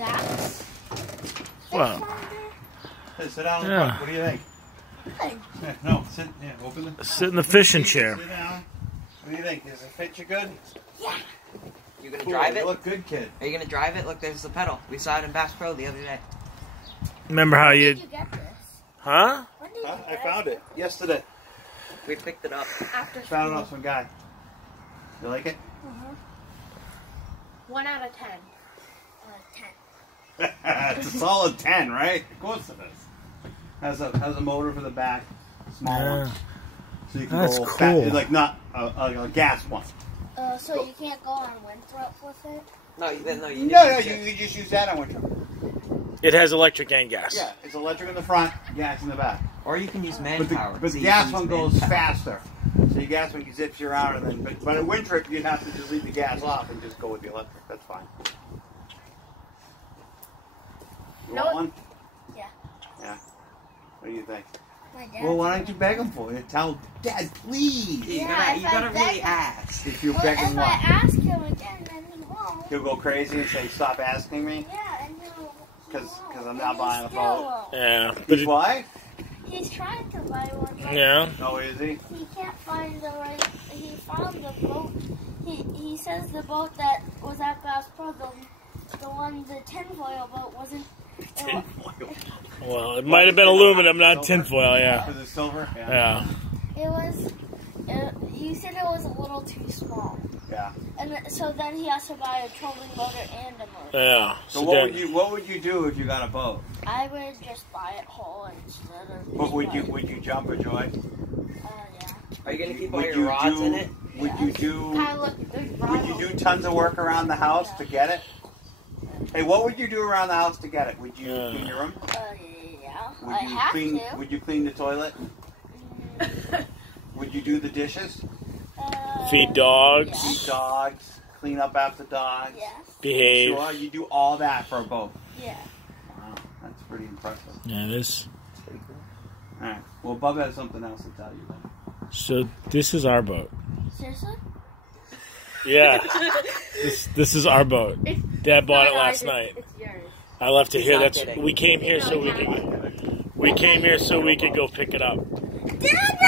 Zach's. Well. Hey, sit down in the front. What do you think? Yeah, no, sit. Yeah, open the. Sit in the fishing chair. Sit down. What do you think? Does it fit you good? Yeah. You gonna drive it? You look good, kid. Are you gonna drive it? Look, there's the pedal. We saw it in Bass Pro the other day. Remember how you? When did you get this? Huh? When did you I found it yesterday. We picked it up. After Found it off some guy. You like it? 1 out of 10. 10. It's a solid 10, right? Of course it is. Has a motor for the back, small one. So you can That's go cool. fast, like not a gas one. So you can't go on Winthrop with it? No, you No, you just use that on winter. It has electric and gas. Yeah, it's electric in the front, gas in the back. Or you can use But manpower. the gas one goes faster. So your gas one zips you around, and then but a wind trip you'd have to just leave the gas off and just go with the electric. That's fine. You want one? Yeah. Yeah. What do you think? My dad. Well, why don't you beg him for it? Tell Dad, please. You Yeah, gotta if I really beg- ask. If you Well, beg him if I what? ask him again, then he won't. He'll go crazy and say, "Stop asking me," Yeah, and he'll. because I'm And not he buying a still boat. won't. Yeah. He's why? He's trying to buy one, but Yeah. Oh, is he? he can't find the right. He found the boat. He says the boat that was at Bass Pro, the one, the tinfoil boat, wasn't. Tinfoil. Well, it might have been aluminum, not tinfoil. Yeah. Is it silver? Yeah. It was. You said it was a little too small, Yeah. and so then he has to buy a trolling motor and a motor. Yeah. So what would you do if you got a boat? I would just buy it whole instead of. What would you jump a joy? Yeah. Are you gonna keep all Would your you rods do- in it? Would you do? There's Would you do tons of work around the house to get it? Hey, what would you do around the house to get it? Would you clean your room? Yeah. Would I you have clean? to. Would you clean the toilet? Would you do the dishes? Feed dogs. Feed dogs. Clean up after dogs. Yes. Behave. Sure, you do all that for a boat. Yeah. Wow, that's pretty impressive. Yeah, it is. All right. Well, Bub has something else to tell you then. So this is our boat. Seriously? Yeah. This is our boat. Dad bought it last night. It's yours. I left it here. Not kidding. We came here so we could. We came here so we could go pick it up. Dad,